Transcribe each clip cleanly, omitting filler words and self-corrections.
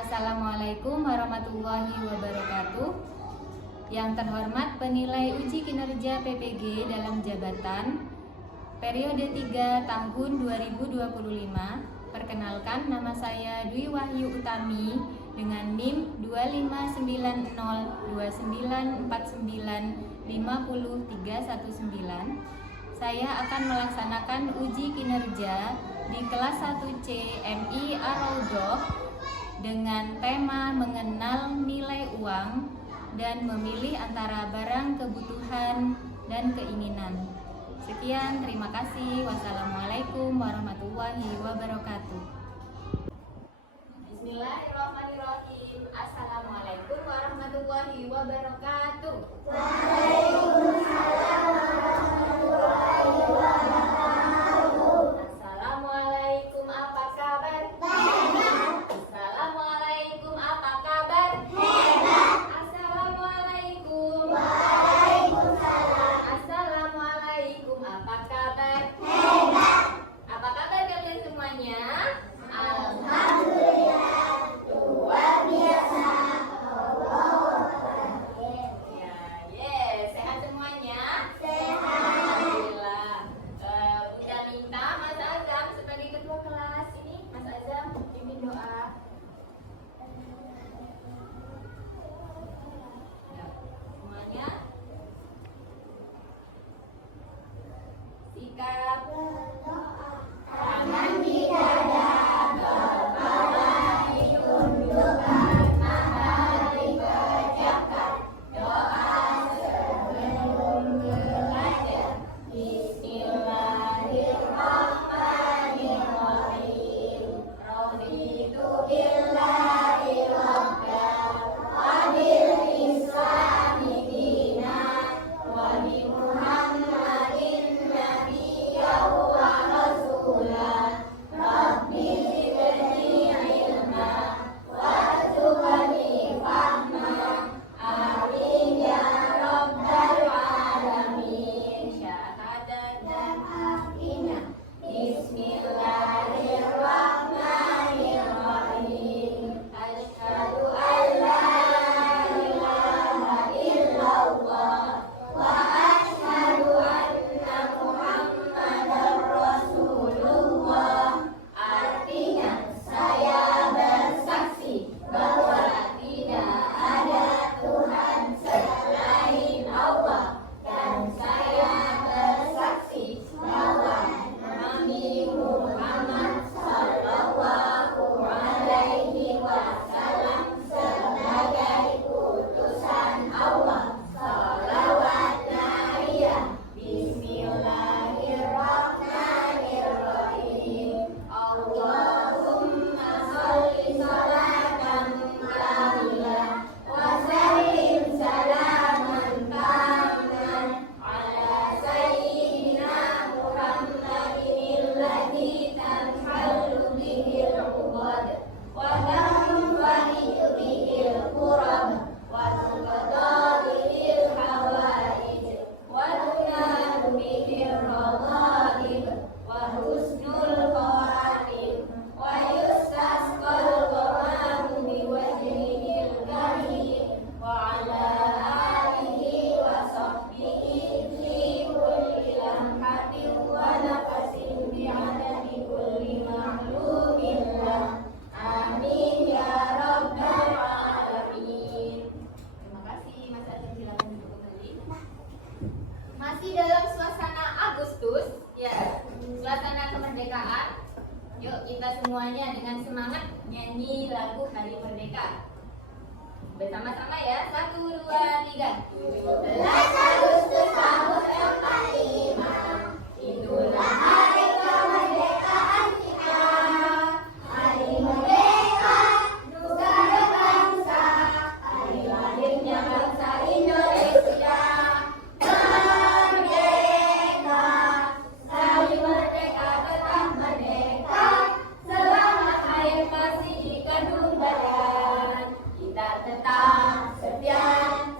Assalamualaikum warahmatullahi wabarakatuh. Yang terhormat penilai uji kinerja PPG dalam jabatan periode 3 tahun 2025. Perkenalkan, nama saya Dwi Wahyu Utami dengan NIM 259029495039. Saya akan melaksanakan uji kinerja di kelas 1C MI Ar-Raudhah dengan tema mengenal nilai uang dan memilih antara barang kebutuhan dan keinginan. Sekian, terima kasih. Wassalamualaikum warahmatullahi wabarakatuh. Bismillahirrahmanirrahim. Assalamualaikum warahmatullahi wabarakatuh. Waalaikumsalam warahmatullahi wabarakatuh. Assalamualaikum, apa kabar? Baik. Assalamualaikum, apa kabar? Hebat. Assalamualaikum. Waalaikumsalam. Assalamualaikum, apa kabar? Hebat. Apa kabar kalian semuanya? Alhamdulillah, luar biasa. Sehat semuanya? Sehat. Alhamdulillah. Bunda minta Mas Azam sebagai ketua kelas ini. Mas Azam, pimpin doa. Semuanya sikap Tangan di dada, berkala ditundukkan, matahari pejamkan. Doa sebelum belajar. Bismillahirrahmanirrahim. Raditu billahi rabban, wa bil islami dinan, wa bi Muhammadin nabiyyan wa rasulan. Rabbi zidni ilma warzuqni fahma. Amin ya rabbal alamin. syahadat Dan akhirnya Bismillahirrahmanirrahim. Asyhadu an la ilaha illallah wa asyhadu anna Muhammadar Rasulullah. Artinya, saya bersaksi bahwa tidak ada Tuhan selain Allah, dan saya bersaksi bahwa Nabi Muhammad Sallallahu Alaihi Wasallam sebagai utusan Allah. Salawat nariyah. Bismillahirrahmanirrahim. Allahumma sholli sholatan kamilah wa sallim salaman taman ala sayyidina Muhammadin alladzi tanhalu bihil uqad wa tanfaridu bihil qurab wa tuqda bihil hawaij wa tunalu bihil raghaib wa husnul khawatim wa yustasqal ghamamu biwajhihil karim wa ala alihi wa sahbihi fi kulli lamhatin wa nafasin bi'adadi kulli ma'lumin lah. Amin ya rabbal alamin. Terima kasih, Mas Azam, silakan duduk kembali. Masih dalam suasana Agustus, ya, suasana kemerdekaan. Yuk kita semuanya dengan semangat nyanyi lagu Hari Merdeka. Bersama-sama ya, 1, 2, 3. 17 Agustus tahun 45, itulah hari kemerdekaan kita. Hari merdeka, negara bangsa, hari lahirnya bangsa Indonesia. Merdeka, sekali merdeka tetap merdeka. Selama air masih dikandung badan, kita tetap setia,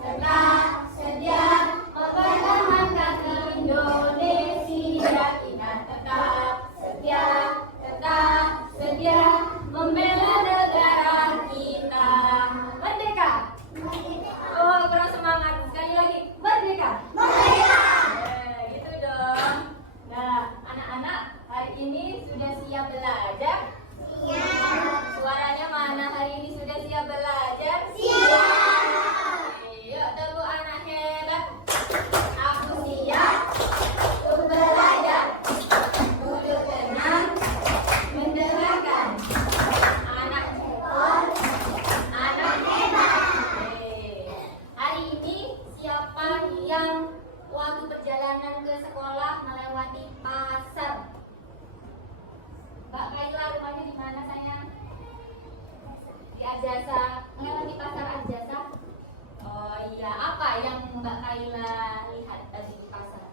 setia, setia mempertahankan Arjasa, melewati pasar Arjasa. Oh iya, apa yang Mbak Kaila lihat tadi di pasar?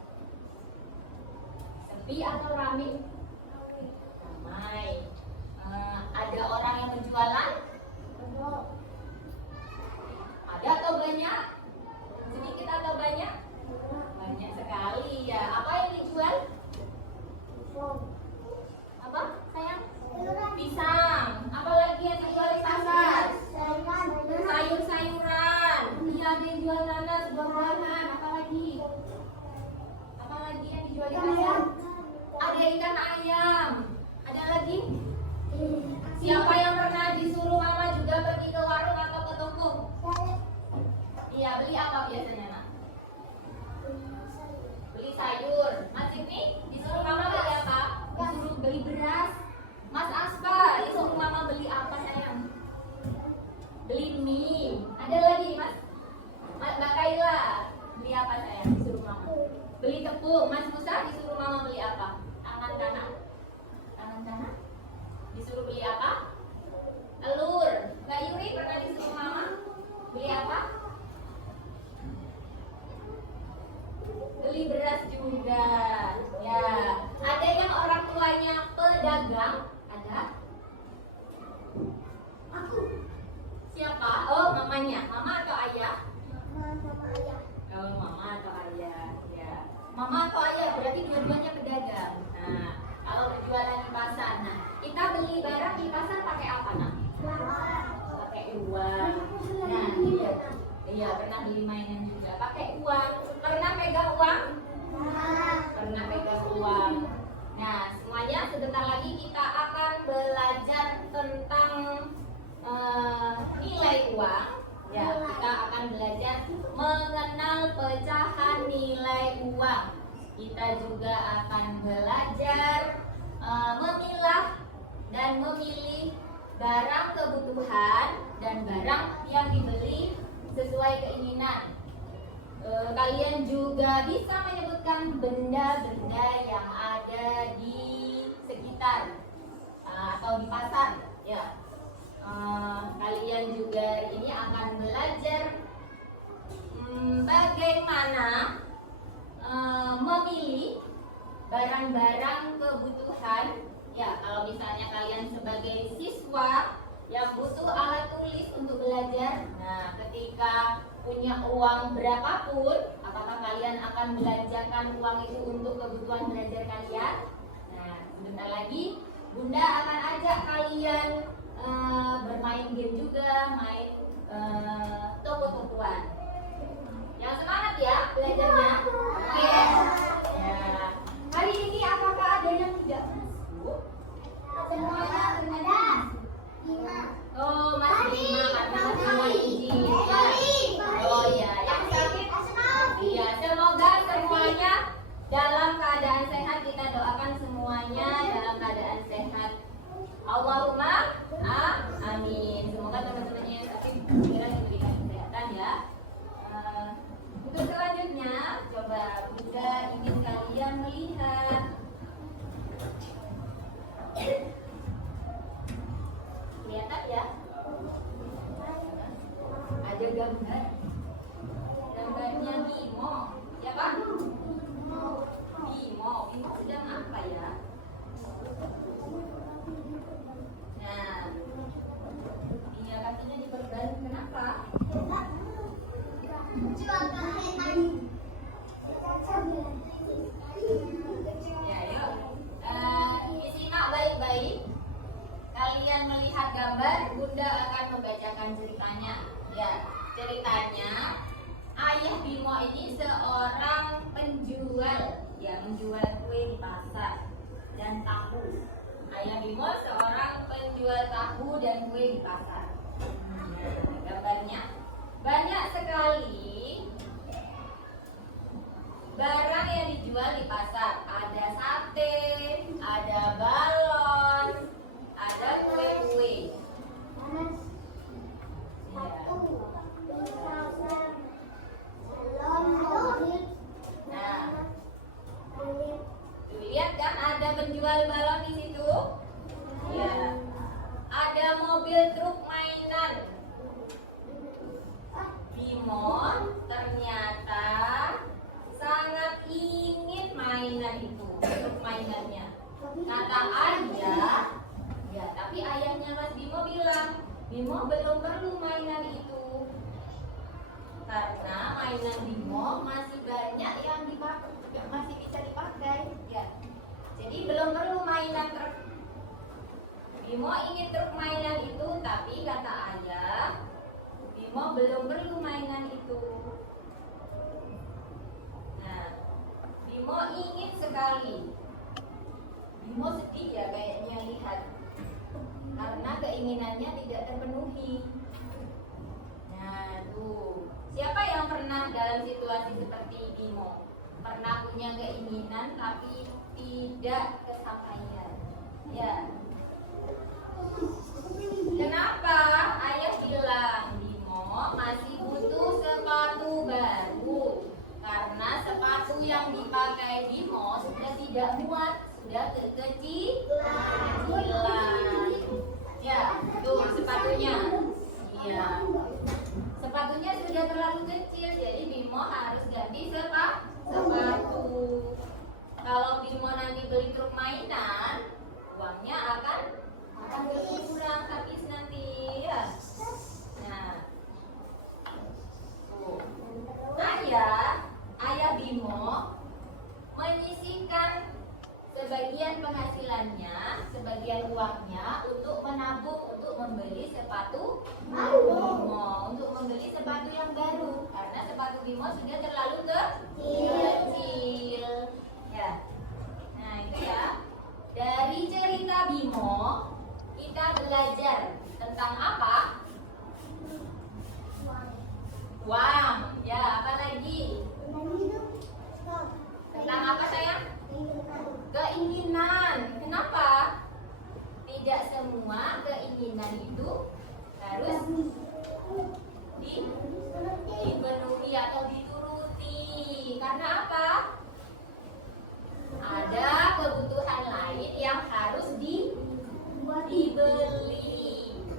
Sepi atau ramai? Ramai. Ada orang yang berjualan? Ada atau banyak? Sedikit atau banyak? Banyak sekali ya. Apa yang dijual? Apa sayang? Pisang. Apa lagi yang dijual di pasar? Sayur-sayuran. Iya, ada yang jual nanas, buah-buahan. Apa lagi? Apa lagi yang dijual di pasar? Ada ikan ayam. Ada lagi? Siapa yang pernah disuruh mama juga pergi ke warung atau ke toko? Iya, beli apa biasanya, Nak? Beli sayur. Mas ini disuruh mama beli apa? Disuruh beli beras. Mas Aspa disuruh mama beli apa sayang? Beli mie. Ada lagi Mas? Mbak Kaila beli apa sayang? Disuruh mama beli tepung. Mas Musa disuruh mama beli apa? Tangan kanan. Tangan kanan. Disuruh beli apa? Telur. Mbak Yuri pernah disuruh mama beli apa? Beli beras juga. Ya. Ada yang orang tuanya pedagang? Ada? Aku. Siapa? Oh, mamanya. Mama atau ayah? Sama ayah. Oh, mama atau ayah. Ya. Mama atau ayah berarti dua-duanya pedagang. Nah, kalau berjualan di pasar, nah, kita beli barang di pasar pakai apa, Nak? Pakai uang. Nah, iya. Iya, pernah beli mainan juga. Pakai uang. Pernah pegang uang? Pernah pegang uang. Nah, semuanya sebentar lagi kita akan belajar tentang nilai uang. Ya, kita akan belajar mengenal pecahan nilai uang. Kita juga akan belajar memilah dan memilih barang kebutuhan dan barang yang dibeli sesuai keinginan. Kalian juga bisa menyebutkan benda-benda yang ada di sekitar atau di pasar. Ya, kalian juga ini akan belajar bagaimana memilih barang-barang kebutuhan. Ya, kalau misalnya kalian sebagai siswa yang butuh alat tulis untuk belajar, nah ketika punya uang berapapun, apakah kalian akan belanjakan uang itu untuk kebutuhan belajar kalian? Nah, sebentar lagi Bunda akan ajak kalian bermain game juga, main toko-tokoan. Yang semangat ya belajarnya. Oke. Ya. Hari ini apakah ada yang tidak masuk? Semuanya ada. Oh, masih 5 karena masih izin. Oh ya, yang sakit. Iya, semoga semuanya dalam keadaan sehat. Kita doakan semuanya dalam keadaan sehat. Allahumma amin. Semoga teman-temannya yang sakit segera diberikan kesehatan ya. Untuk selanjutnya, coba Bunda ingin kalian melihat kelihatan ya, ada gambar, gambarnya Bimo, ya Pak? Bimo sedang apa ya? Nah, iya kakinya diperban, kenapa? Ya, yuk. Disimak baik-baik. Kalian melihat gambar, Bunda akan membacakan ceritanya. Ya, ceritanya ayah Bimo ini seorang penjual, ya menjual kue di pasar dan tahu. Ayah Bimo seorang penjual tahu dan kue di pasar. Gambarnya banyak sekali barang yang dijual di pasar. Ada sate, ada balon, ada kue-kue. Nah, lihat kan ada penjual balon di situ. Ya, ada mobil truk mainan. perlu mainan itu. Karena mainan Bimo masih banyak yang dipakai, masih bisa dipakai, ya. Jadi belum perlu mainan truk. Bimo ingin truk mainan itu, tapi kata ayah, Bimo belum perlu mainan itu. Nah, Bimo ingin sekali. Bimo sedih ya kayaknya lihat, karena keinginannya tidak terpenuhi. Nah, tuh. Siapa yang pernah dalam situasi seperti Bimo? Pernah punya keinginan tapi tidak kesampaian. Ya. Kenapa? Ayah bilang Bimo masih butuh sepatu baru. Karena sepatu yang dipakai Bimo sudah tidak muat, sudah kekecilan. Ya, tuh sepatunya. Iya. Sepatunya sudah terlalu kecil, jadi Bimo harus ganti sepatu. Kalau Bimo nanti beli truk mainan, uangnya akan berkurang, habis nanti ya. Nah, tuh. Ayah Bimo menyisihkan sebagian penghasilannya, sebagian uangnya untuk menabung untuk membeli sepatu Bimo, untuk membeli sepatu yang baru, karena sepatu Bimo sudah terlalu kecil. Ya. Nah, itu ya. Dari cerita Bimo kita belajar tentang apa? Uang. Ya, apa lagi? Tentang apa sayang? Keinginan. Kenapa? Tidak semua keinginan itu harus dipenuhi atau dituruti. Karena apa? Ada kebutuhan lain yang harus dibeli.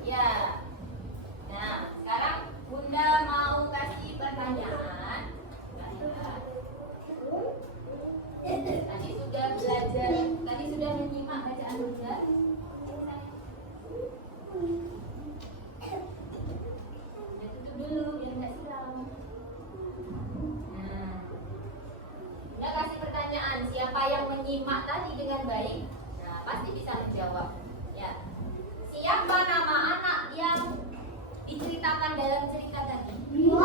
Ya. Nah, sekarang Bunda mau kasih pertanyaan. Tadi sudah belajar, tadi sudah menyimak bacaan Bunda. Udah tutup dulu biar nggak siram. Nah, Bunda kasih pertanyaan, siapa yang menyimak tadi dengan baik? Nah, pasti bisa menjawab. Ya. Siapa nama anak yang diceritakan dalam cerita tadi? Bimo.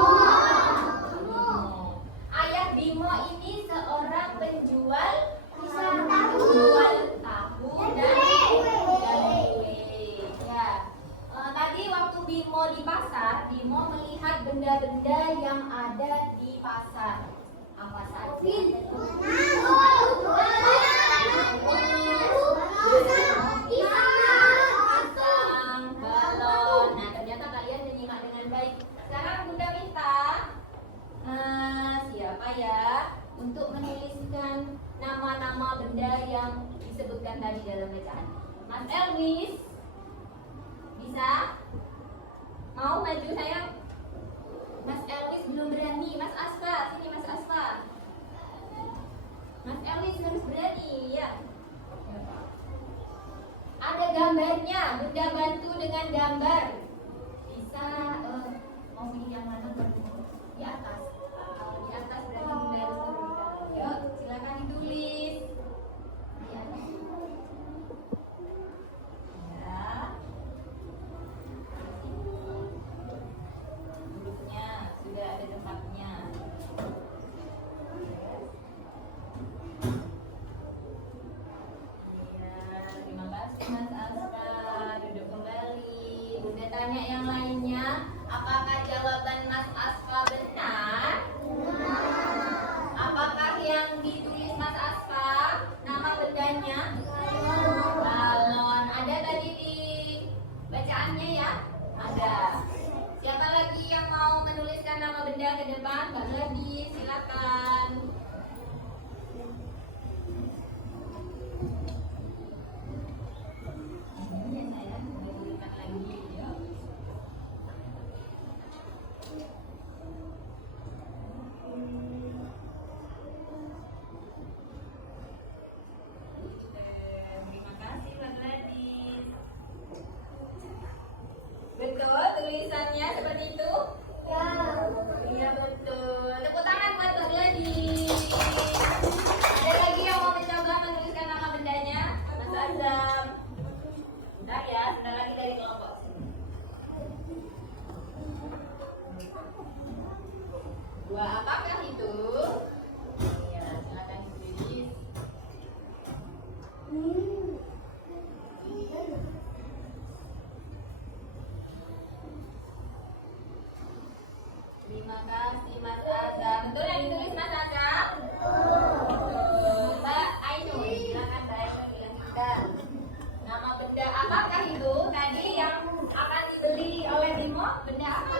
Ayah Bimo ini seorang penjual tahu dan kue. Ya. Tadi waktu Bimo di pasar, Bimo melihat benda-benda yang ada di pasar. Apa saja? Pisang, balon. Nah, ternyata kalian menyimak dengan baik. Sekarang Bunda minta siapa ya untuk menuliskan nama-nama benda yang disebutkan tadi dalam bacaan. Mas Elwis, bisa? Mau maju sayang? Mas Elwis belum berani. Mas Asfa, sini Mas Asfa. Mas Elwis harus berani ya. Ada gambarnya, Bunda bantu dengan gambar. Bisa mau pilih yang mana? Di atas. Kalau di atas berarti Bunda harus turunkan. Yuk, silakan ditulis. Ya. Hurufnya sudah ada tempatnya. Terima kasih Mas Asfa. Duduk kembali. Bunda tanya yang lainnya, apakah jawaban Mas Asfa benar? Apakah yang ditulis Mas Asfa nama bendanya? Balon. Ada tadi di bacaannya ya? Ada. Siapa lagi yang mau menuliskan nama benda ke depan? Mbak Ladi, silakan. Betul, tulisan Dua apakah itu? Ya, silakan ditulis. Terima kasih Mas Aza. Betul yang ditulis Mas Aza? Betul. Mbak Ainul, silakan Mbak Ainul bilang kita. Nama benda apakah itu tadi yang akan dibeli oleh Bimo? Benda apa?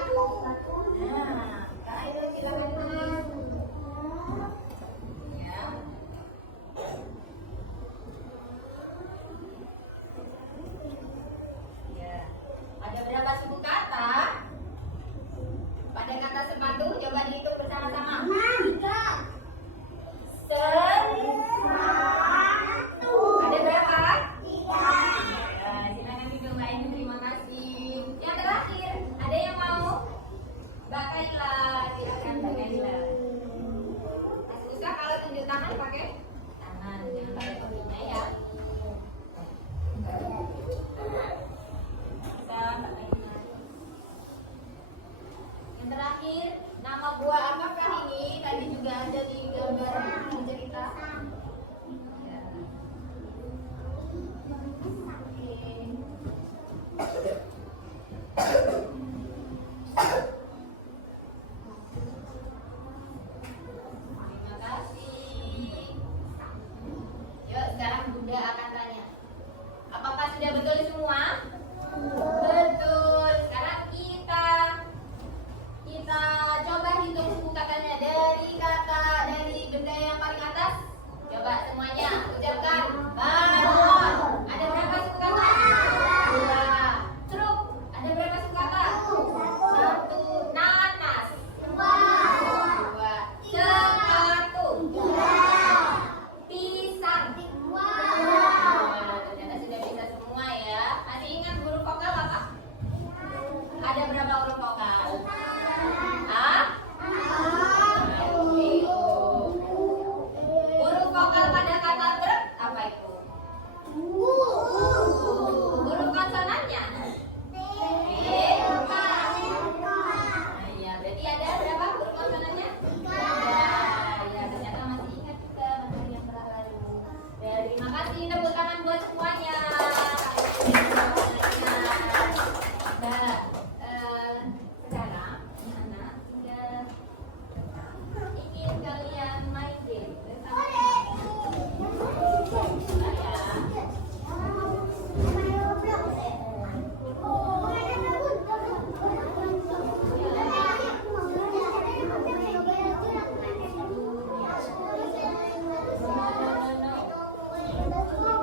Nah, Mbak Ainul silakan ditulis. Ya. Ya. Ada berapa suku kata? Pada kata sepatu, coba dihitung bersama-sama. Ada berapa? Ya, silakan dihitung Mbak Ainul, terima kasih. Yang terakhir, ada yang mau? Mbak Kaila, silakan Mbak Kaila. Mas Musa kalau tunjuk tangan pakai tangan, jangan pakai kakinya ya. Bisa Mbak Kaila. Yang terakhir, nama buah apakah ini? Tadi juga ada di gambar cerita. Ya. Terima kasih. Yuk, sekarang Bunda akan tanya. Apakah sudah betul semua? Betul. Sekarang kita coba hitung suku katanya dari benda yang paling atas. Coba semuanya ucapkan balon. Ada berapa suku kata? Dua. Truk. Ada berapa suku kata? Satu. Nanas. Dua. Sepatu. Pisang. Ternyata sudah bisa semua ya. Masih ingat huruf vokal apa? Ada berapa huruf vokal? Huruf vokal pada kata truk apa itu? Huruf konsonannya? Iya, berarti ada berapa huruf konsonannya? Ya, ternyata masih ingat juga materi yang pernah lalu. Ya, terima kasih, tepuk tangan buat semuanya. Nah, sekarang anak sudah ingin kalian main game bersama saya.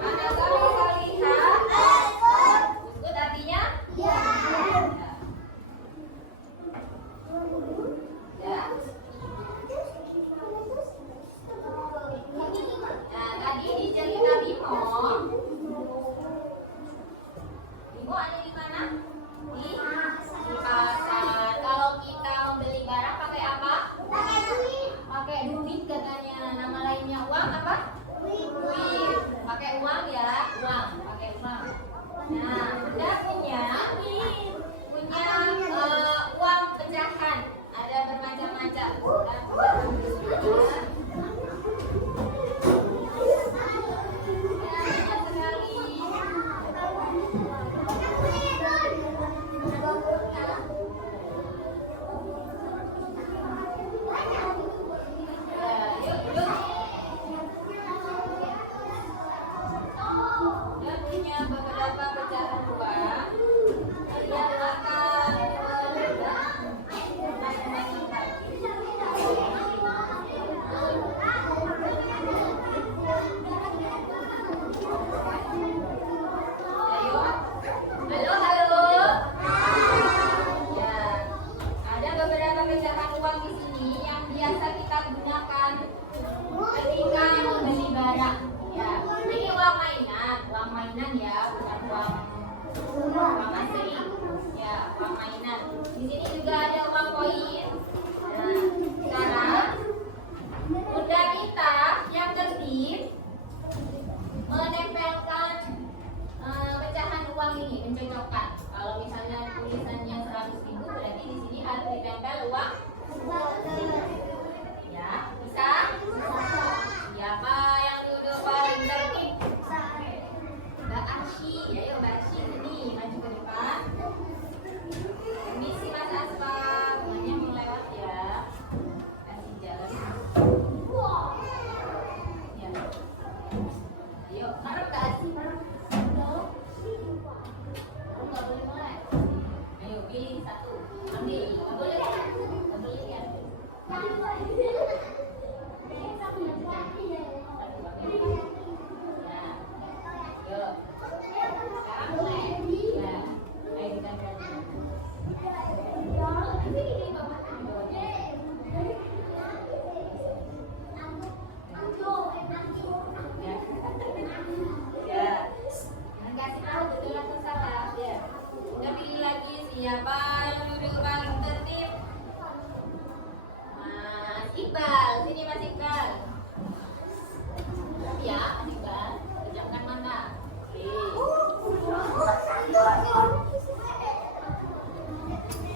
Anak solih-solihah. Ikut artinya? Ya. Nah, tadi di cerita Bimo ada di mana? Di pasar. Kalau kita membeli barang pakai apa? Pakai duit katanya. Nama lainnya uang apa? Duit. Pakai uang ya, uang. Pakai uang. Nah, Bunda punya uang pecahan. Ada bermacam-macam. Beberapa pecahan uang. Kalian akan mainan ya, bukan uang asli. Ya, uang mainan. Di sini juga ada uang koin. Nah, sekarang Bunda kita yang tertib menempelkan pecahan uang ini, mencocokkan. Kalau misalnya tulisannya 100.000 berarti di sini harus ditempel uang 100.000. Yuk. Sekarang mulai. Ya. Ayo kita belajar. Ya. Jangan kasih tahu betul atau salah. Ya. Kita pilih lagi siapa yang duduk paling tertib. Mas Iqbal, sini Mas Iqbal. Ya, Mas Iqbal. Ucapkan mana?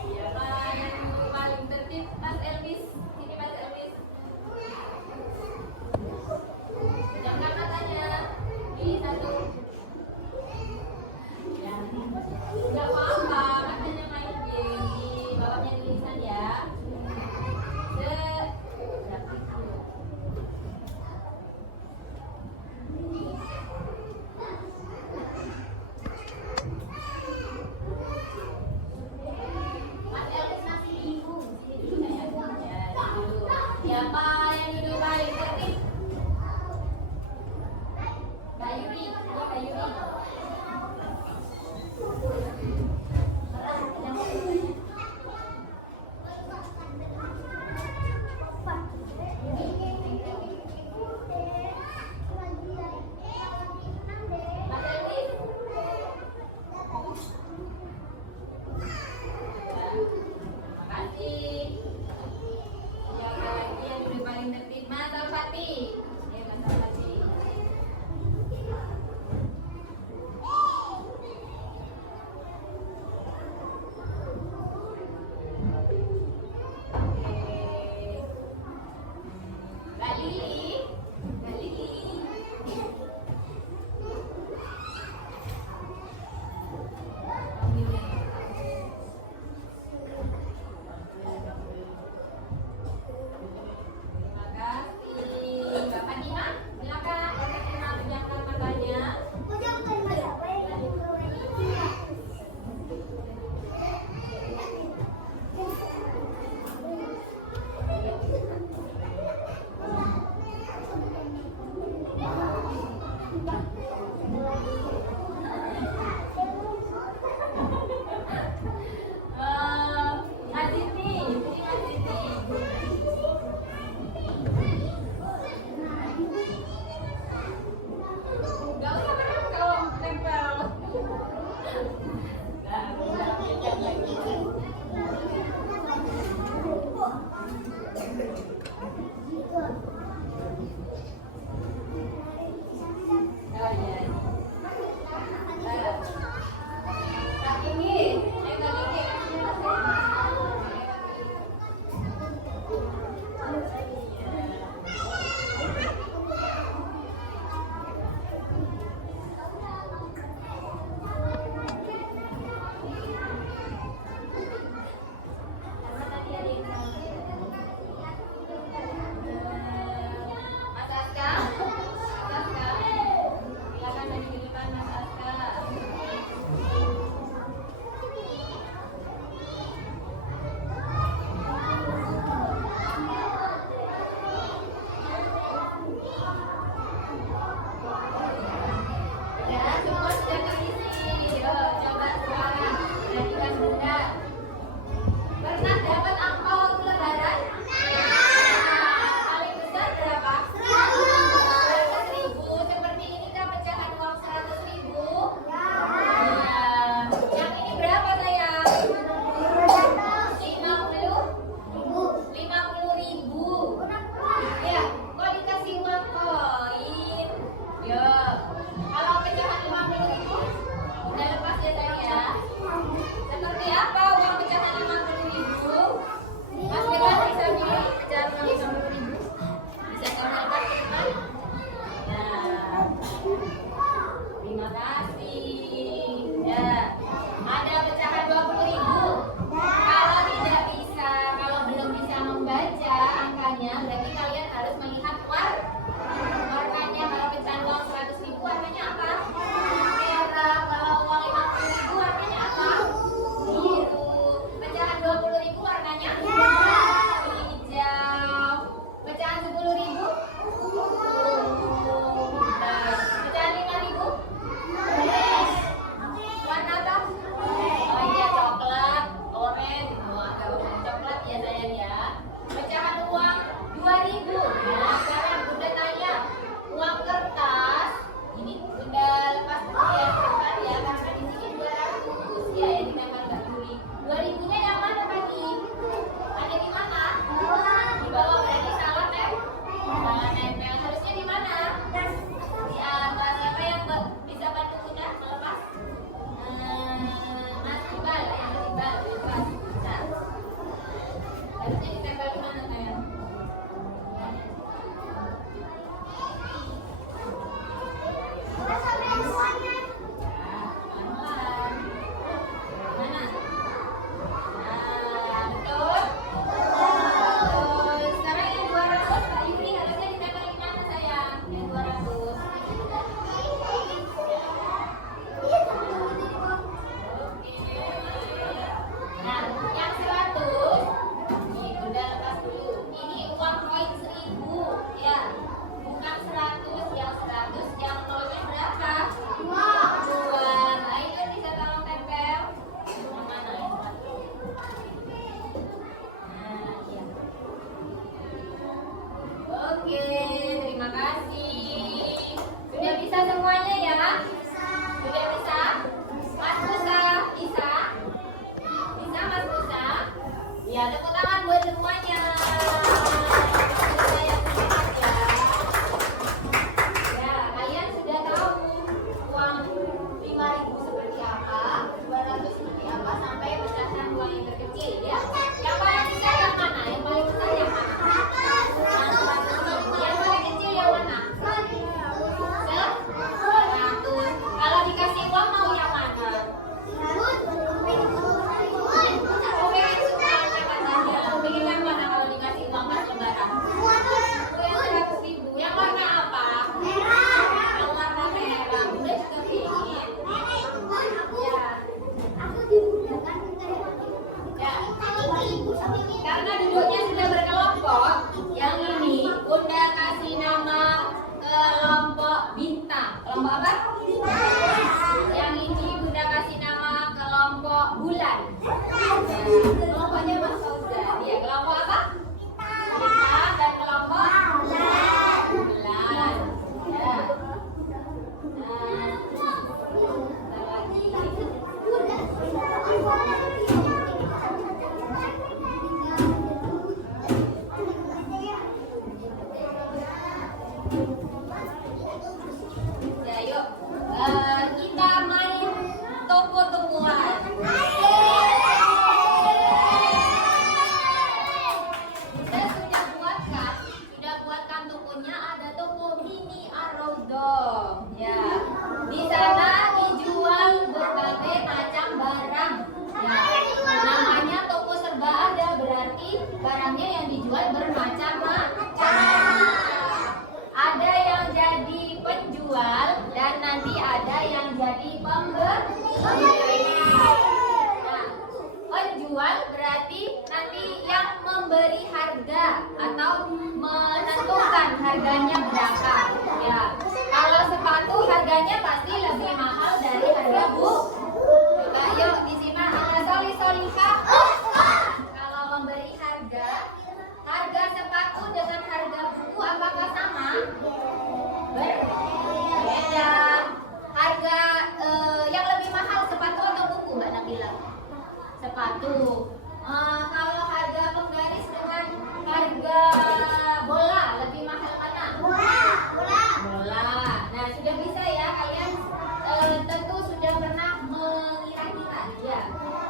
Siapa yang duduk paling tertib? Mas Elvis, sini Mas Elvis. Ucapkan matanya. Pilih satu. Ya. Enggak apa-apa, kan hanya main game. Di bawahnya tulisan ya. Mas Elvis masih bingung. Sini dulu ya. Ya, sini dulu. Siapa yang duduk paling tertib? Mbak Yuri, Mbak Yuri. tepuk tangan buat semuanya. Saya semangat ya. Ya, kalian sudah tahu uang 5.000 seperti apa, 200 seperti apa, sampai pecahan uang yang terkecil ya. Yang paling besar yang mana? Yang paling besar yang mana? Yang 100.000. Yang paling kecil yang mana? 100. Kalau dikasih uang mau yang mana? Oh, pengen semuanya katanya. Pengen yang mana kalau dikasih uang pas lebaran? Yang 100.000. Yang warna apa? Yang warna merah. Bunda juga pengen. Ya. Karena duduknya sudah berkelompok, yang ini Bunda kasih nama kelompok bintang. Kelompok apa? Yang ini Bunda kasih nama kelompok bulan. Kelompoknya Mas Fauzan. Ya, kelompok apa? Bintang dan kelompok bulan. Ya. Ya, yuk. Kita main toko-tokoan. Kita sudah buatkan tokonya, ada toko mini Ar-Raudhah. Ya. Di sana dijual berbagai macam barang. Ya. Namanya toko serba ada, berarti barangnya yang dijual bermacam-macam. Ada yang jadi penjual dan nanti ada yang jadi pembeli. Nah, penjual berarti nanti yang memberi harga atau menentukan harganya berapa. Ya, kalau sepatu harganya pasti lebih mahal dari harga buku. Coba yuk disimak solihah. Kalau memberi harga sepatu dengan harga buku apakah sama? Berbeda. Harga yang lebih mahal sepatu atau buku, Mbak Nabila? Sepatu. Kalau harga penggaris dengan harga bola lebih mahal mana? Bola. Nah, sudah bisa ya kalian tentu sudah pernah mengira-kira ya.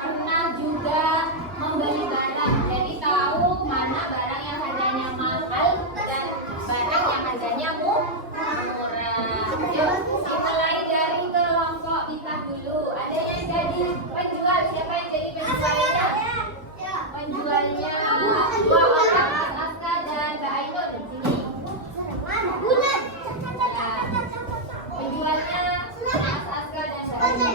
Pernah juga membeli barang. Jadi tahu mana barang yang harganya mahal dan barang yang harganya murah. Yuk, dimulai dari kelompok bintang dulu. Ada yang jadi penjual. Siapa yang jadi penjualnya? Penjualnya dua orang, Mas Aska dan Mbak Ainul di sini. Ya. Penjualnya Mas Aska dan Mbak Ainul.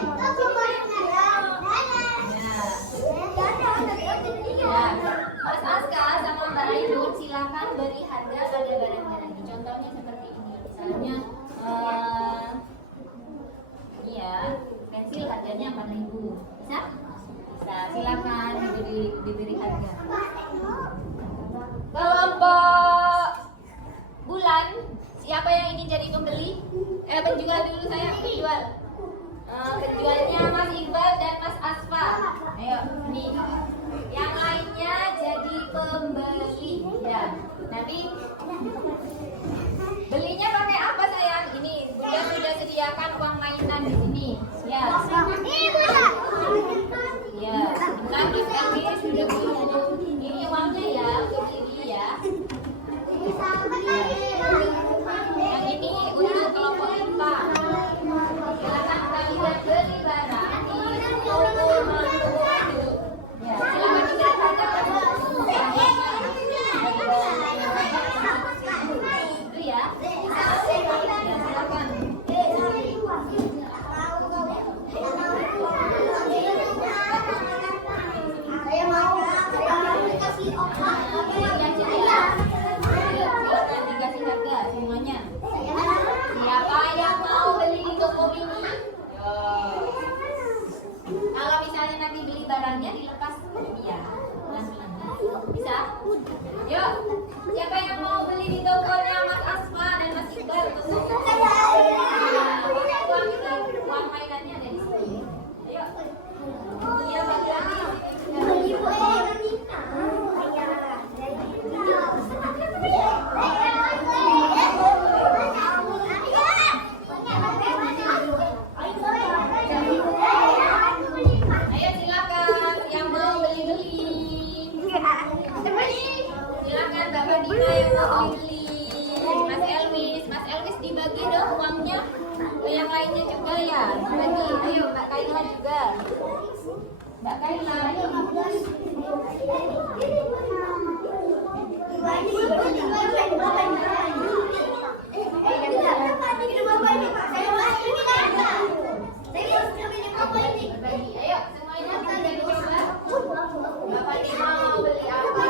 Ya. Mas Aska sama Mbak Ainul silakan beri harga pada barangnya nanti. Contohnya seperti ini. Misalnya ini ya, pensil harganya 4.000. Bisa? Bisa. Silakan diberi harga. Kelompok bulan, siapa yang ingin jadi pembeli? Penjual dulu saya, penjual. Penjualnya Mas Iqbal dan Mas Asfa. Ayo, nih. Yang lainnya jadi pembeli. Ya, nanti belinya pakai apa sayang? Ini Bunda sudah sediakan uang mainan di sini. Ya. Ya. Nanti kami sudah beli. Ini uangnya ya untuk beli ya. Yang ini untuk kelompok IPA. Silakan kalian beli barang di toko Mandu. Ya, silakan dilihat harga. Silakan Mbak Fadila yang mau pilih. Mas Elvis dibagi dong uangnya ke yang lainnya juga ya. Bagi, ayo Mbak Kaila juga. Mbak Kaila, ayo. Ayo semuanya kita coba. Mbak Fadila mau beli apa?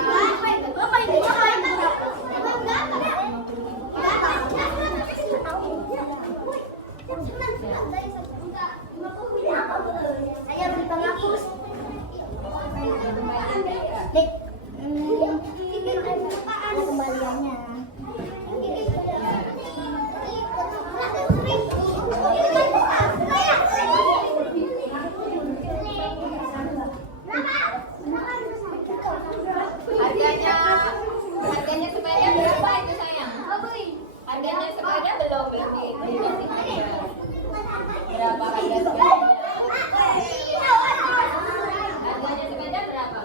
Saya beli penghapus. Ada kembaliannya. Harganya sepeda berapa itu sayang? Harganya sepeda belum berapa harga sepeda? Harganya sepeda berapa?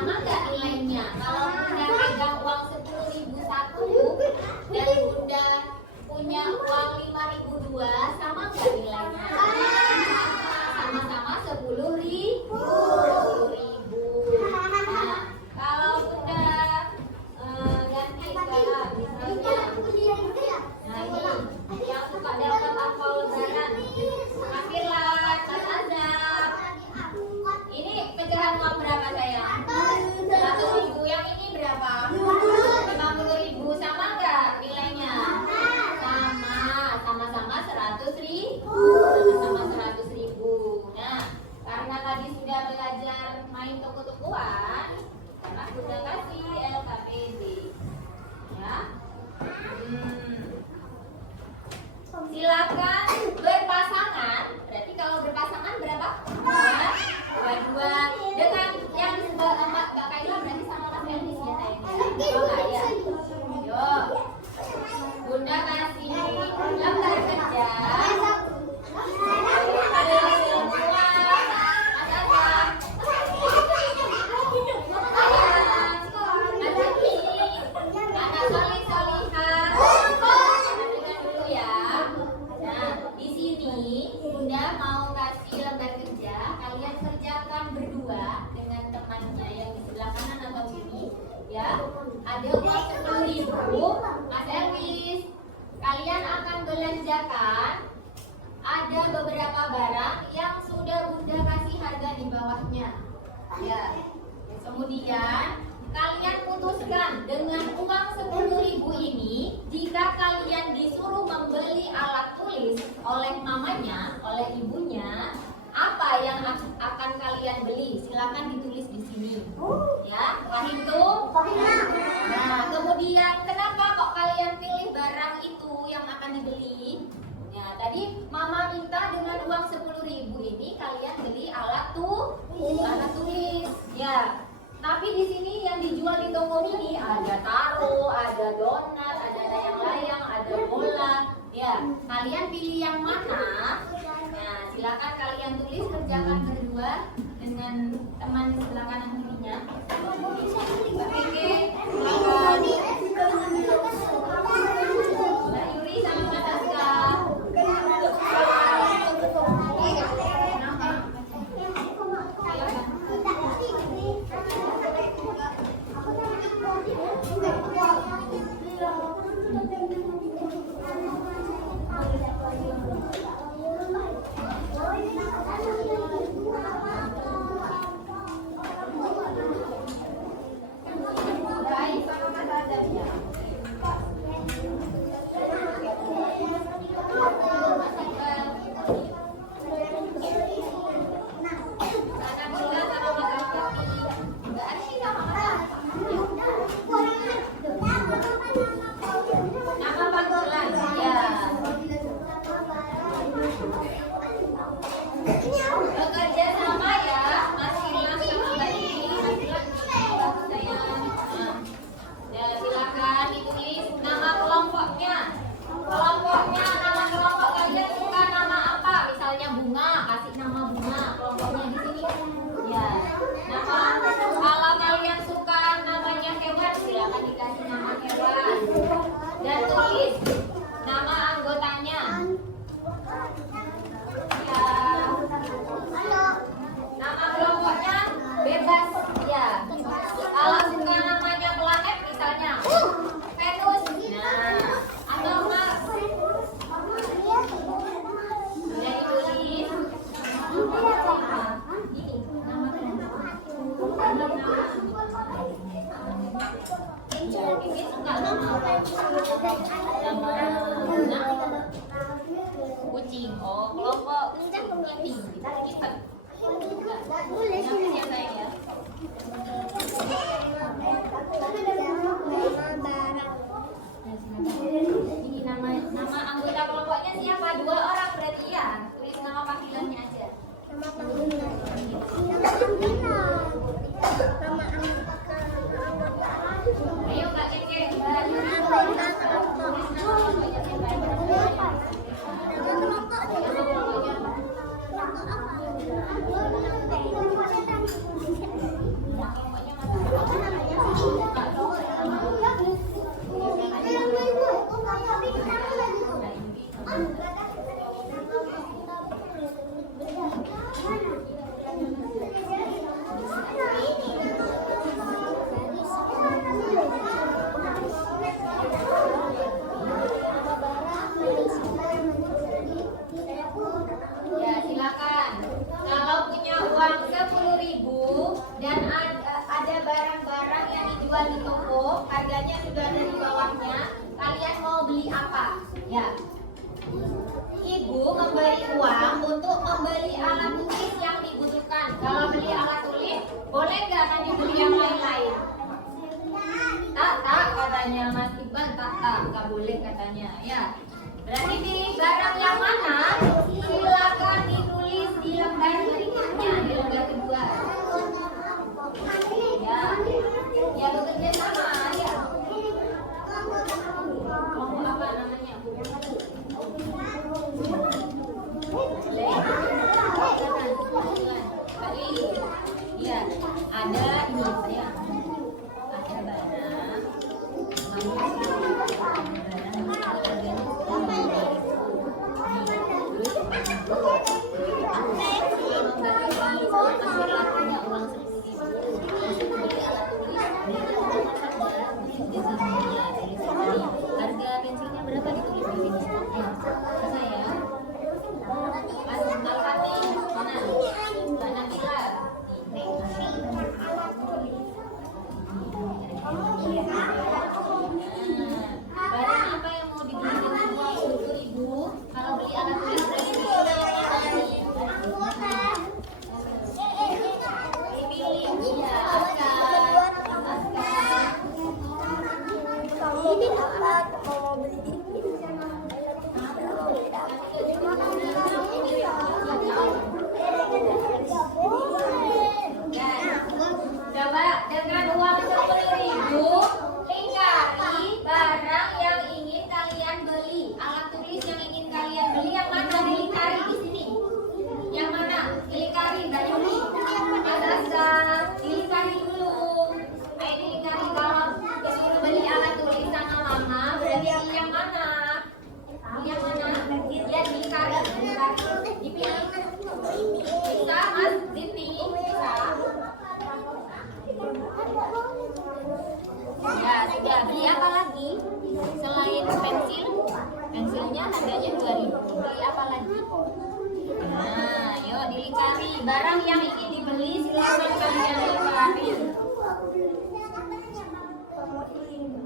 sama nggak nilainya? Kalau Bunda pegang uang 10.000 satu dan Bunda punya uang 5.000 dua, sama nggak nilainya? Sama-sama 10.000. Nah, kalau Bunda ganti ke misalnya, nah ini yang suka dapat angpau lebaran, mampirlah Mas Azab. Ini pecahan uang berapa sayang? 1.000. Yang ini berapa? 50.000. Sama nggak nilainya? Sama-sama 100.000. Sama-sama 100.000. Nah, karena tadi sudah belajar main toko-tokoan, karena sudah kasih LKPD, ya. Silakan berpasangan. Berarti kalau berpasangan berapa? Dua. Dengan yang Mbak Kaila berarti sama Mas Elvis ya sayangnya. Oh enggak ya? Yo. Bunda kasih lembar kerja. Ada yang semua. Ada apa? Ada solih-solihah. Dengar dulu ya. Nah, di sini Bunda mau kasih lembar kerja. Kalian kerjakan berdua dengan temannya yang di sebelah kanan atau kiri, ya. Ada uang 10.000, Mas Elvis. Kalian akan belanjakan. Ada beberapa barang yang sudah Bunda kasih harga di bawahnya, ya. Kemudian kalian putuskan dengan uang 10.000 ini, jika kalian disuruh membeli alat tulis oleh mamanya, oleh ibunya, apa yang akan kalian beli? Silakan ditulis di sini, ya. Paham tuh? Nah, kemudian kenapa kok kalian pilih barang itu yang akan dibeli? Ya, tadi Mama minta dengan uang 10.000 ini kalian beli alat tulis, ya. Tapi di sini yang dijual di toko mini ada taro, ada donat, ada layang-layang, ada bola. Ya, kalian pilih yang mana? Nah, silakan kalian tulis, kerjakan berdua dengan teman sebelah kanan kirinya. Mbak Keke, Mbak Yuri sama Mas Aska. Baik, sama Mas Azab ya. Nama panggilan, ya. Bekerja sama ya, Mas Gilang sama Mbak Ini. Mas Gilang, sayang. Ya, silakan ditulis nama kelompoknya. Nama kelompok kalian suka nama apa? Misalnya bunga, kasih nama bunga. Kelompoknya di sini. Ya. Kalau kalian suka namanya hewan, silakan dikasih nama hewan. Dan tulis nama anggotanya. Ya. Nama kelompoknya bebas, ya. Kalau suka namanya planet, misalnya Venus, nah, atau Mars, sudah ditulis. Ini nama ini suka nama apa? Nama kucing. Oh, kelompok kucing. Kita siapa ya? Ini nama anggota kelompoknya siapa? 2 orang berarti ya. Tulis nama panggilannya aja. Ayo Kak Keke. Kelompoknya Ya. Ibu memberi uang untuk membeli alat tulis yang dibutuhkan. Kalau beli alat tulis, boleh nggak kan dibeli yang lain-lain? Tak, katanya Mas Iqbal, tak, nggak boleh katanya. Ya. Berarti pilih barang yang mana? Silakan ditulis di lembar berikutnya, di lembar kedua. Ya, ya bekerja sama ya. Mau apa namanya? Ya, ada ini ya. Ada harga pensilnya berapa ditulis di sini? Ya, bisa ya. Al-Fatih mana? Mana Pilar? Barang apa yang mau dibeli dengan uang 10.000? Kalau beli alat tulis berarti pilih iya, Ini apa? Mau beli ini. Coba dengan uang 10.000 lingkari barang yang ingin kalian beli. Alat tulis yang ingin kalian beli yang mana dilingkari di sini? Yang mana? Dilingkari, Mbak Yuni. Ada dilingkari dulu. Ayo dilingkari. Kalau disuruh beli alat tulis sama mama, berarti pilih yang mana? Pilih yang mana? Ya dilingkari, dipilih. Bisa Mas Diti? Bisa. Ya, sudah. Beli apa lagi? Selain pensil, pensilnya harganya 2.000. Beli apa lagi? Nah, yuk dilingkari. Barang yang ingin dibeli silakan kalian lingkari.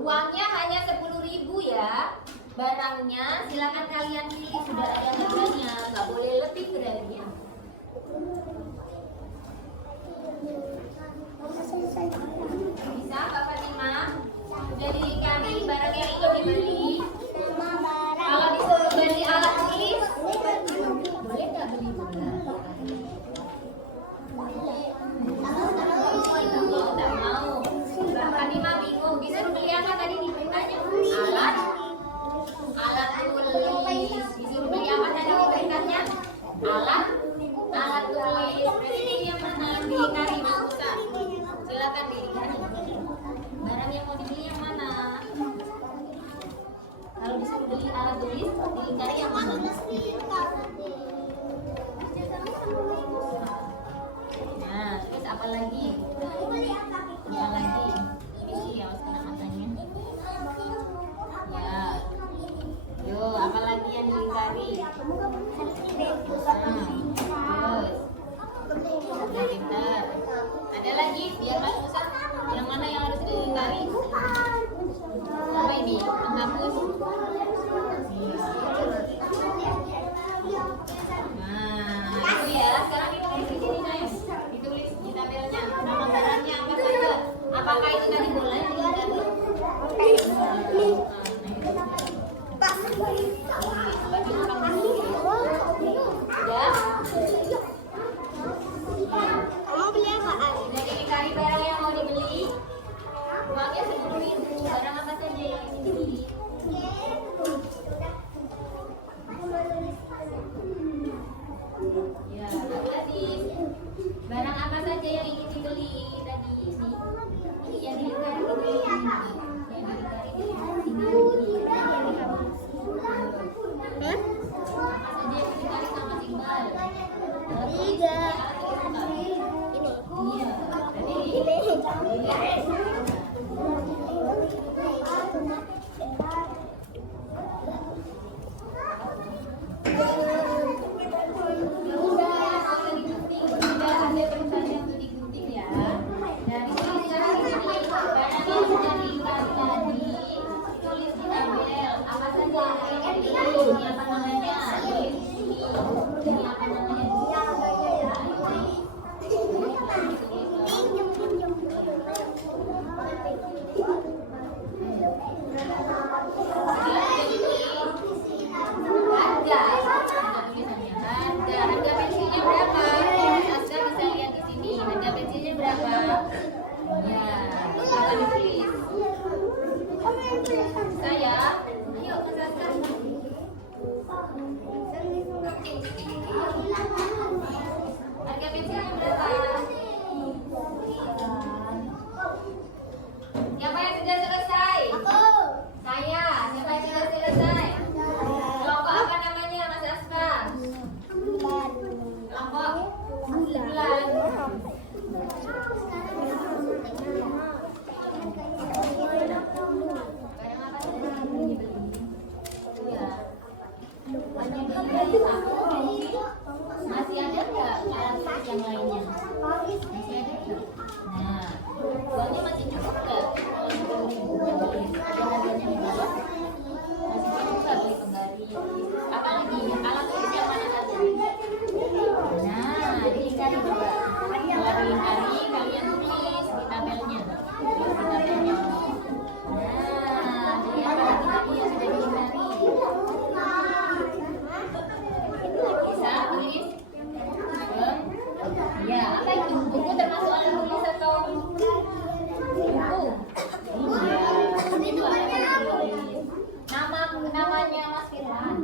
Uangnya hanya 10.000 ya. Barangnya silakan kalian pilih, sudah ada harganya, nggak boleh lebih berarti. Bisa Kak Fatimah? Sudah dilingkari barang yang ingin dibeli. Kalau disuruh beli alat tulis, boleh nggak beli bunga? Tak mau. Kak Fatimah bingung. Disuruh beli apa tadi ditanya? Alat tulis. Disuruh beli apa tadi diberikannya? Alat tulis. Berarti yang mana? Dilingkari Mas Musa. Silakan dilingkari. Barang yang mau dibeli yang mana? Kalau disuruh beli alat tulis, dilingkari yang mana? Nah, terus apa lagi? Apa lagi? Ini sih ya, kena matanya. Ya. Yo, apa lagi yang dilingkari? Terus. Ya, pintar. Ada lagi? Biar Mas Musa. Yang mana yang harus dilingkari? Apa ini? Menghapus. Nah, itu ya. Sekarang ditulis di sini, Nay. Ditulis di tabelnya. Nama barangnya apa saja? Apakah itu tadi boleh dilingkari? Ya. Mau beli apaan? Jadi dicari barang yang mau dibeli. Uangnya 10.000. Barang apa saja yang ingin dibeli? Ya, tadi barang apa saja yang ingin dibeli tadi ini? Ini yang dilingkari ini. Yang dilingkari ini. Apa saja yang dilingkari sama Iqbal? Tiga. Iya. Udah ada perusahaan yang digunting ya. Dari sini sekarang apa? Ya, apa ditulis? Saya, ayo Mas Askar. Harga pensilnya berapa? Siapa yang sudah selesai? Aku. Saya. Siapa yang sudah selesai? Kelompok apa namanya Mas Askar? Kelompok bulan. Barang apa tadi? Iya. Hanya dibeli satu pensil. Masih ada nggak alat tulis yang lainnya? Masih ada nggak? Nah, uangnya masih cukup nggak? Ada harganya di bawah? Masih cukup nggak beli kembali? Apalagi alat tulis yang mana saja? Nah, dilingkari juga. Kalau dilingkari, kalian tulis di tabelnya. Tulis di tabelnya. Nah, jadi apa lagi tadi yang sudah dilingkari? Bisa tulis? Belum? Ya, apa itu? Buku termasuk alat tulis atau buku? Iya, itu alat tulis. Namanya Mas Firman.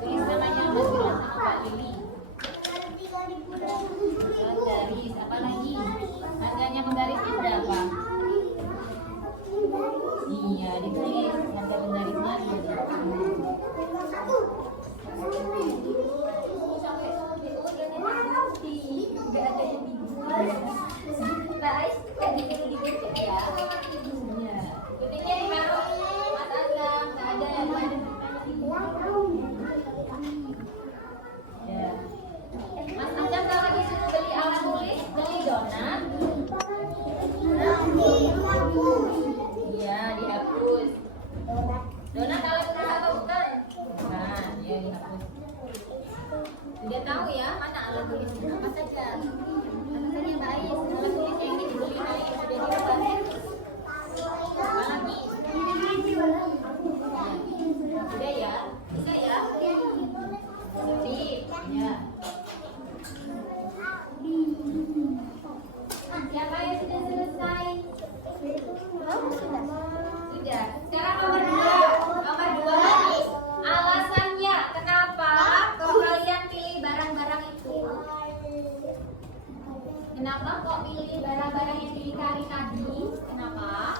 Tulis namanya Mas Firman sama Pak Lili. Menggaris, apa lagi? Harganya menggarisnya berapa? Iya, ditulis harga penggarisnya guys, kayak gitu ya. Iya. Putihnya di mana? Mas Azam, nggak ada ya? Ya. Mas Azam kalau disuruh beli alat tulis, beli donat. Iya, dihapus. Donat alat tulis atau bukan? Nah, ya dihapus. Sudah tahu ya mana alat tulisnya apa saja? Apa saja Mbak Ais? Alat tulis yang dibeli Ais sudah dibahas. Apa lagi? Sudah ya? Bisa ya? Sip. Ya. Siapa yang sudah selesai? Sudah. Sekarang nomor 2. Nomor 2 lagi. Alasannya kenapa kok kalian pilih barang-barang itu? Kenapa kok pilih barang-barang yang dilingkari tadi? Kenapa?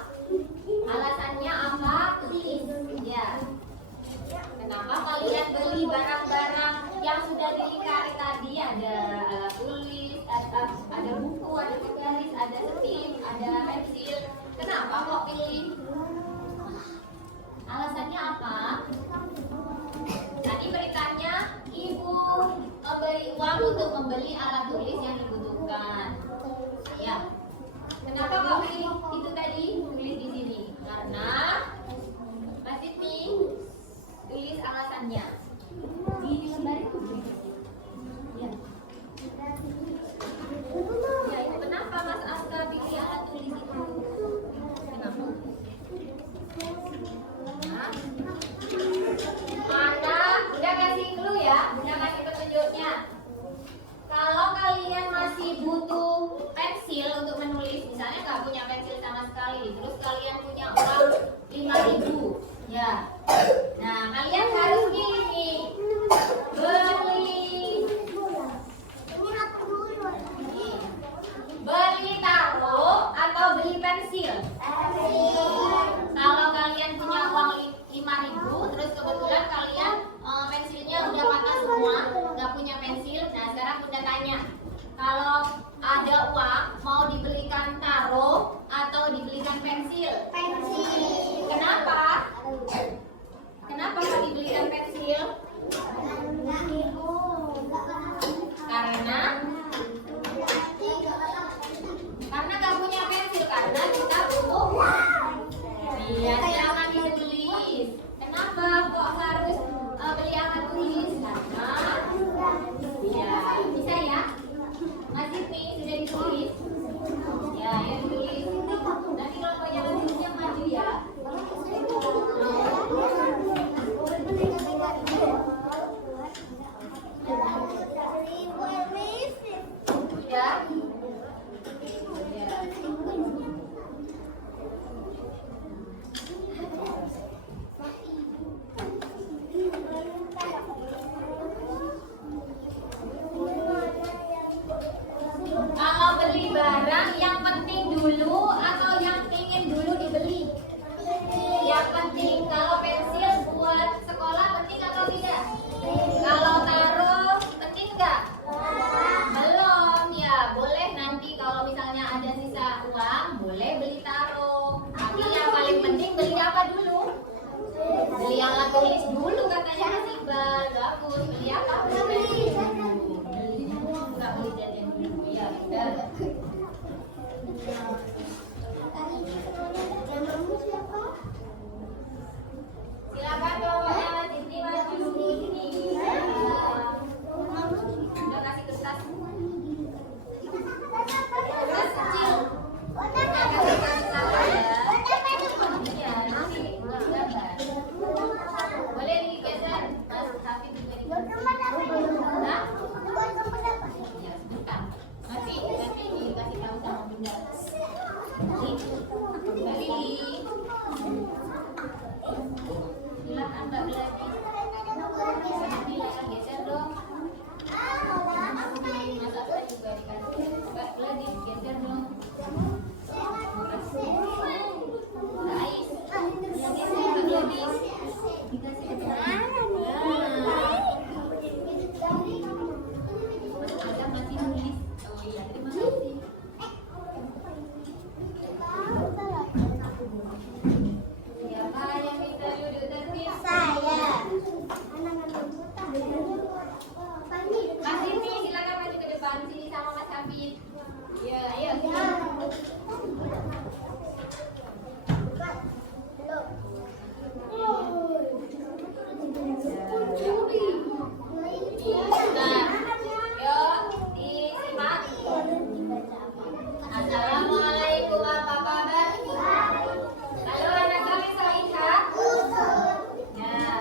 Alasannya apa? Tulis. Ya. Kenapa kalian beli barang-barang yang sudah dilingkari tadi? Ada alat tulis, ada buku, ada penggaris, ada setim, ada pensil. Kenapa kok pilih? Alasannya apa? Tadi beritanya ibu memberi uang untuk membeli alat tulis yang dibutuhkan. Ya. Kenapa kok pilih itu tadi? Tulis di sini. Karena Mas Siti tulis alasannya. Di lembar itu. Ya. Ya, itu kenapa Mas Aska pilih alat tulis itu? Kenapa? Nah. Mana? Udah kasih clue ya, udah kasih petunjuknya. Kalau kalian masih butuh pensil untuk menulis, misalnya nggak punya pensil sama sekali, terus kalian punya uang 5.000, ya. Nah, kalian harus pilih nih, beli taro atau beli pensil. Kalau kalian punya uang 5.000, terus kebetulan kalian pensilnya udah patah semua, nggak punya pensil. Nah, sekarang Bunda tanya, kalau ada uang mau dibelikan taro atau dibelikan pensil? Pensil. Kenapa? dulu atau yang ingin dulu dibeli? Yang penting. Kalau pensil buat sekolah penting atau tidak? Kalau taruh penting nggak? Belum ya, boleh nanti kalau misalnya ada sisa uang boleh beli taruh. Tapi yang paling penting beli apa dulu? Beli alat tulis dulu katanya Mas Iqbal. Bagus, beli apa? Beli pensil dulu. Nggak beli jajan dulu ya, udah. Silakan bawa Disney maju sini. Udah kasih kertas. Kertas kecil. Iya, nanti gambar. Boleh digeser, Mas Hafiz juga digeser. Hah? Ya, sebentar. Nanti dikasih tahu sama Bunda. Mbak Lili. Silakan Mbak Gladi. Silakan geser dong. Mas Aksa juga dikasih. Mbak Gladi geser dong. Mbak Ais. Ya, geser Mbak Gladi. Dikasih ke Mas Adam masih nulis. Oh iya, terima kasih. Siapa yang minta duduk tertib? Saya. Mas Siti, silakan maju ke depan sini sama Mas Hafid. Ya, ayo sini. Nah, yuk disimak. Assalamualaikum, apa kabar? Halo anak kami Solihah. Nah,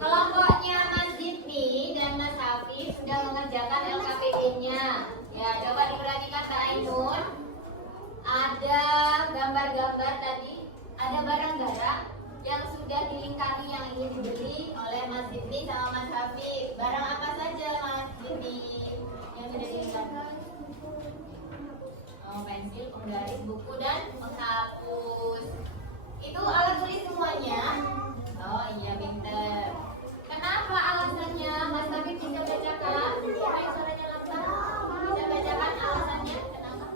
kelompoknya Mas Zidni dan Mas Hafiz sedang mengerjakan LKPD-nya. Ya, coba diperhatikan Mbak Ainun. Ada gambar-gambar tadi, ada barang-barang yang sudah dilingkari yang ingin dibeli oleh Mas Zidni sama Mas Hafiz. Barang apa saja Mas Zidni yang sudah dilingkari? Oh, pensil, penggaris, buku, dan penghapus. Itu alat tulis semuanya. Oh iya, pinter. Kenapa alasannya? Mas Hafiz bisa bacakan? Siapa yang suaranya lantang? Bisa bacakan alasannya? Kenapa?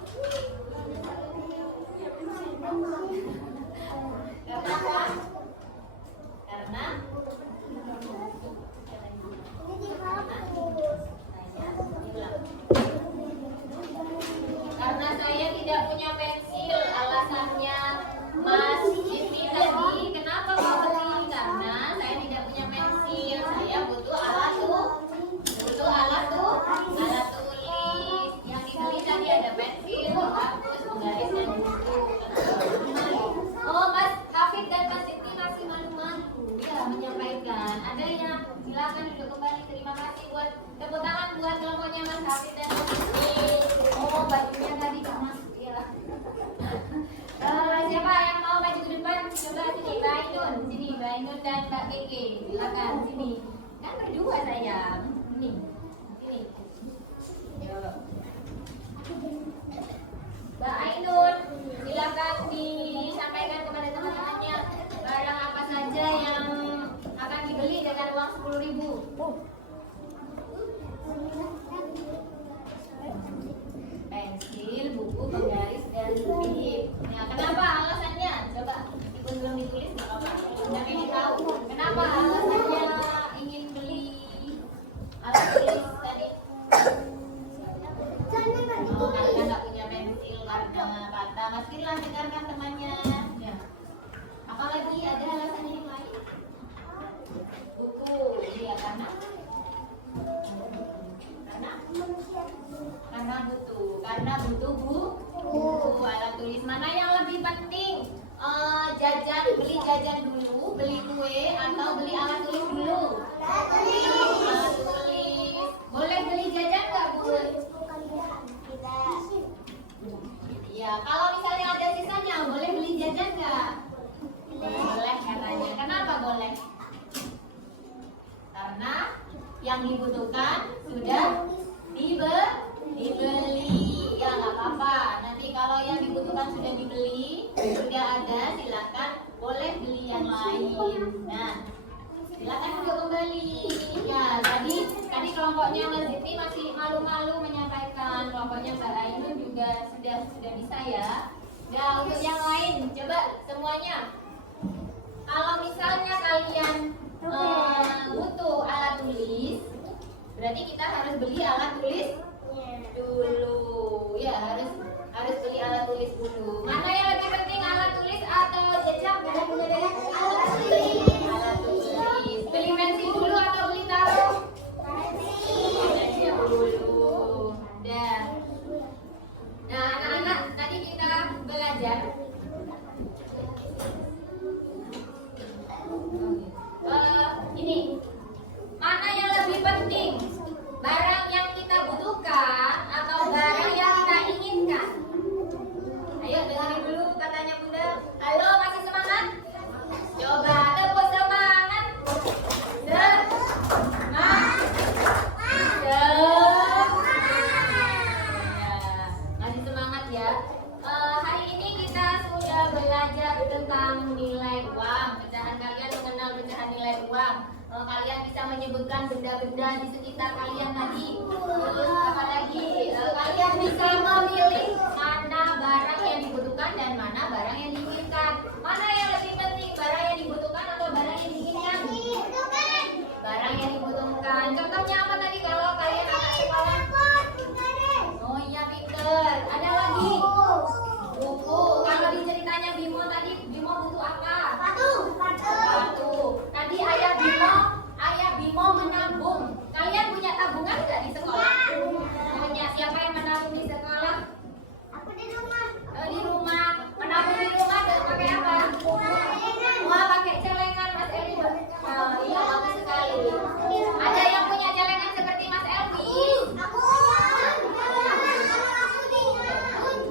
Kenapa? Karena karena saya tidak punya pensil. Alasannya Mas Jimmy tadi kenapa mau beli? Karena saya tidak punya pensil. Saya butuh alat tulis. Yang dibeli tadi ada pensil, hapus, penggaris, dan buku. Oh, Mas Hafid dan Mas Jimmy masih malu-malu ya menyampaikan. Ada yang silakan duduk kembali. Terima kasih buat tepuk tangan buat kelompoknya Mas Hafid dan Mas Jimmy. Oh, bajunya tadi nggak masuk ya. Siapa yang mau maju ke depan? Coba sini, Mbak Ainun. Sini, Mbak Ainun dan Mbak Keke. Silakan sini. Kan berdua sayang. Sini. Yuk. Mbak Ainun, silakan disampaikan kepada teman-temannya barang apa saja yang akan dibeli dengan uang 10.000. Pensil, buku, penggaris, dan tip. Nah, kenapa alasannya? Coba, meskipun belum ditulis, nggak apa-apa. Anda ingin tahu kenapa alasannya ingin beli alat tulis tadi? Oh, karena nggak punya pensil, karena patah. Mas Firlan, dengarkan temannya. Ya. Apalagi ada alasan yang lain? Buku, iya karena butuh buku, alat tulis. Mana yang lebih penting? Beli jajan dulu, beli kue, atau beli alat tulis dulu? Alat tulis. Boleh beli jajan nggak, Bu? Ya, kalau misalnya ada sisanya, boleh beli jajan nggak? Boleh katanya. Kenapa boleh? Karena yang dibutuhkan sudah dibeli. Ya nggak apa-apa. Nanti kalau yang dibutuhkan sudah dibeli, sudah ada, silakan boleh beli yang lain. Nah, silakan duduk kembali. Ya, tadi kelompoknya Mas Zikri masih malu-malu menyampaikan, kelompoknya Mbak Ainun juga sudah bisa ya. Nah, untuk yang lain, coba semuanya. Kalau misalnya kalian butuh alat tulis, berarti kita harus beli alat tulis dulu. Ya, harus beli alat tulis dulu. Mana yang lebih penting, alat tulis atau jejak? Alat tulis. Alat tulis. Beli pensil dulu atau beli taruh? Pensil dulu. Dah. Nah, anak-anak, tadi kita belajar ini mana yang lebih penting, barang yang kita butuhkan atau barang yang kita inginkan? Ayo dengerin dulu katanya Bunda. Halo, masih semangat? Coba tepuk semangat. Masih semangat ya. Hari ini kita sudah belajar tentang nilai uang. Pecahan kalian mengenal pecahan nilai uang. Kalian bisa menyebutkan benda-benda di sekitar kalian tadi. Terus apa lagi? Kalian bisa memilih mana barang yang dibutuhkan dan mana barang yang diinginkan. Mana yang lebih penting, barang yang dibutuhkan atau barang yang diinginkan? Barang yang dibutuhkan. Contohnya apa tadi kalau kalian anak sekolah? Oh iya, pinter. Ada lagi? Buku. Kalau di ceritanya Bimo tadi, Bimo butuh apa? Sepatu. Tadi ayah Bimo menabung. Kalian punya tabungan nggak di sekolah? Punya. Siapa yang menabung di sekolah? Aku di rumah. Di rumah. Menabung di rumah pakai apa? Wah, pakai celengan, Mas Elvi. Iya, bagus sekali. Ada yang punya celengan seperti Mas Elvi? Aku.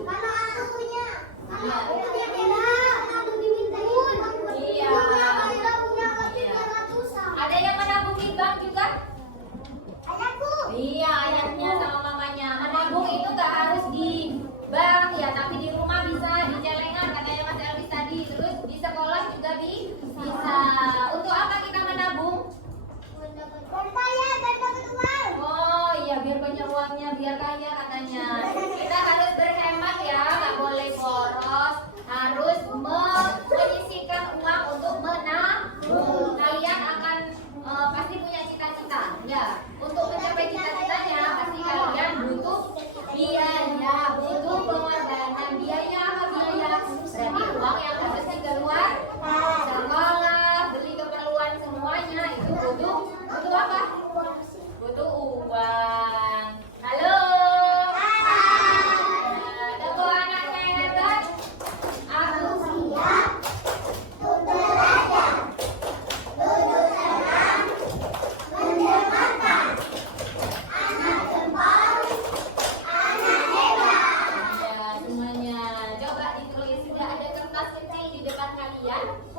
Karena aku punya. Iya. Iya. Ada yang menabung di bank juga? Iya, ayahnya sama mamanya. Menabung itu nggak harus di bank ya, tapi di rumah bisa, di celengan katanya Mas Elvis tadi. Terus di sekolah juga bisa. Untuk apa kita menabung? Oh iya, biar banyak uangnya, biar kaya katanya. Kita harus berhemat ya, nggak boleh boros. Harus menyisihkan uang untuk menabung. Kalian akan pasti punya cita-cita, ya. Untuk mencapai cita-citanya pasti kalian butuh biaya, butuh pengorbanan. Biaya apa biaya? Berarti uang yang harus dikeluar sekolah, beli keperluan semuanya itu butuh apa? Butuh uang. Halo. Tepuk anaknya yang hebat. Aku siap.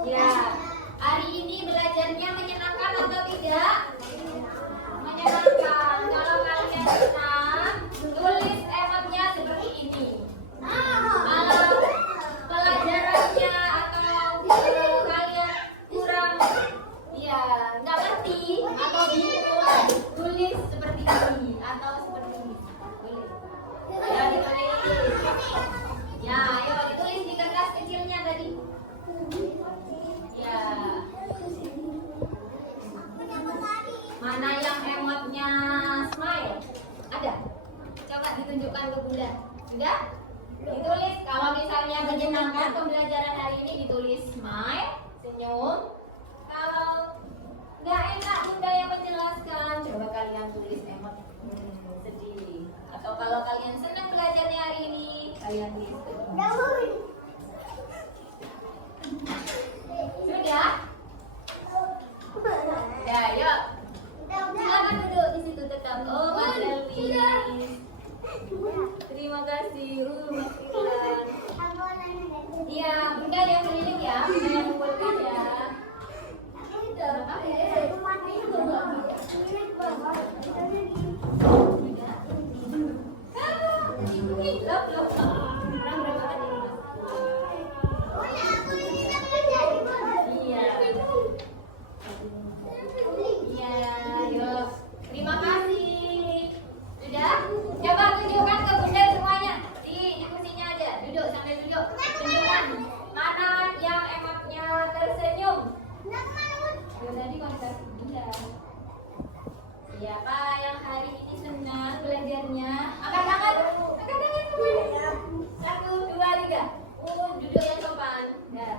Ya, hari ini belajarnya menyenangkan atau tidak? Menyenangkan. Kalau kalian senang, tulis emotnya seperti ini. Kalau pelajarannya atau kalian kurang, ya nggak ngerti atau bingung, tulis seperti ini atau seperti ini. Tulis. Ya, ditulis. Ya, ayo ditulis di kertas kecilnya tadi. Ya. Mana yang emotnya smile? Ada? Coba ditunjukkan ke Bunda. Sudah? Ditulis. Kalau misalnya menyenangkan pembelajaran hari ini ditulis smile, senyum. Kalau nggak enak Bunda yang menjelaskan, coba kalian tulis emot sedih. Atau kalau kalian senang belajarnya hari ini, kalian tulis sedih. Sudah? Ya, yuk. Silakan duduk di situ tetap. Oh, Mas Elvis. Terima kasih, Mas Firlan. Iya, Bunda yang keliling ya, Bunda yang kumpulkan ya. Loh. Kurang berapa tadi? duduk, sambil duduk. Tunjukkan mana yang emotnya tersenyum. Ya tadi konsentrasi dia. Siapa yang hari ini senang belajarnya? Angkat tangan. Angkat tangan semuanya. 1, 2, 3. Duduk yang sopan. Dah.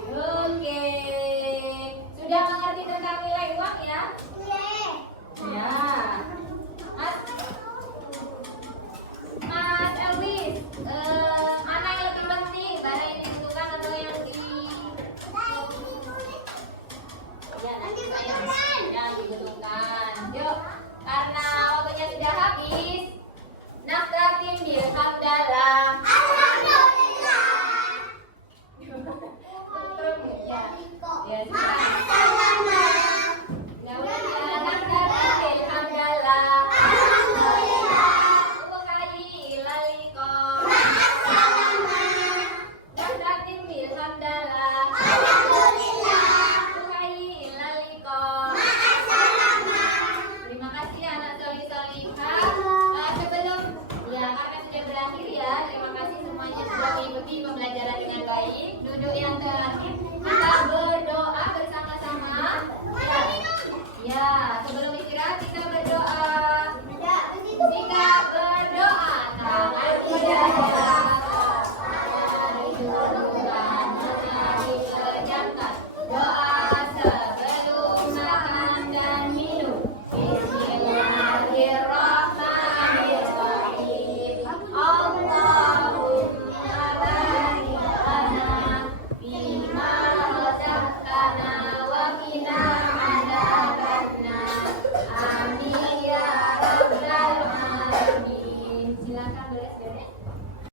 Oke. Sudah mengerti tentang nilai uang ya? Ya. Mas Elvis, mana yang lebih penting? Barang yang ditentukan atau yang di... Ya, nanti saya yang ditentukan. Yuk, karena waktunya sudah habis. Naftatim bilhamdalah. Alhamdulillah. Ya, ya sudah. Assalamualaikum. Ya udah ya, naftatim bilhamdalah. Alhamdulillah. Ubukai laliko. Assalamualaikum. Naftatim bilhamdalah. Alhamdulillah. Ubukai laliko. Assalamualaikum. Terima kasih anak solih-solihah. Sebelum ya karena sudah berakhir ya, terima kasih semuanya sudah mengikuti pembelajaran